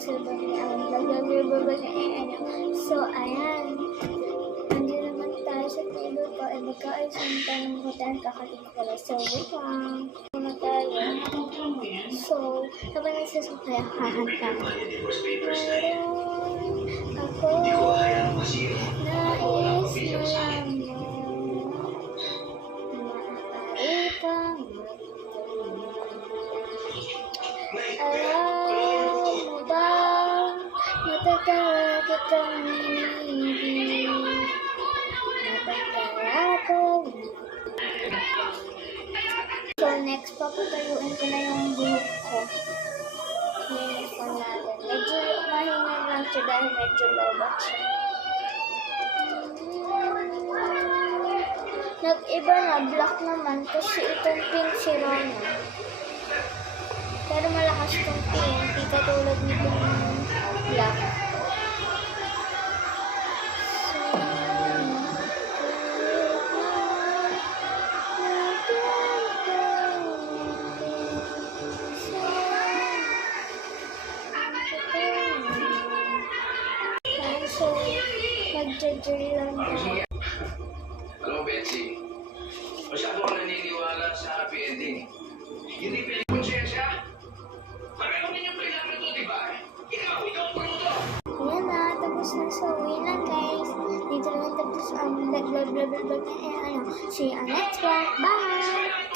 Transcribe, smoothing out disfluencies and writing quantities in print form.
cellphone niya. So, ayan. Nandiyan naman tayo sa table ko. E magkaayos naman tayo ng hotel. Kakating ko pala. So, wait lang. Muna tayo. So, habang nagsusukaya, hahanta. Meron ako nais malaman. Maaari pang alam mo ba, matagal kitang inibig, matagal akong so next, papatayuin ko na yung buhok ko. Uniform natin. Medyo mahingan lang siya dahil medyo lobat siya. Nag-iba na, black naman kasi itong pink si Rona. Pero malakas itong pink, hindi katulad nitong black. So, mag-judge lang tayo. Alam mo, Betsy, masyado ka naniniwala sa happy ending. Hindi pwede konsensya. Pareho ninyong kailangan ito, di ba? Ikaw ang puluto. Ayan na, tapos na. So, yun lang guys. Dito naman tapos ang vlog na ano. See you on next vlog. Bye!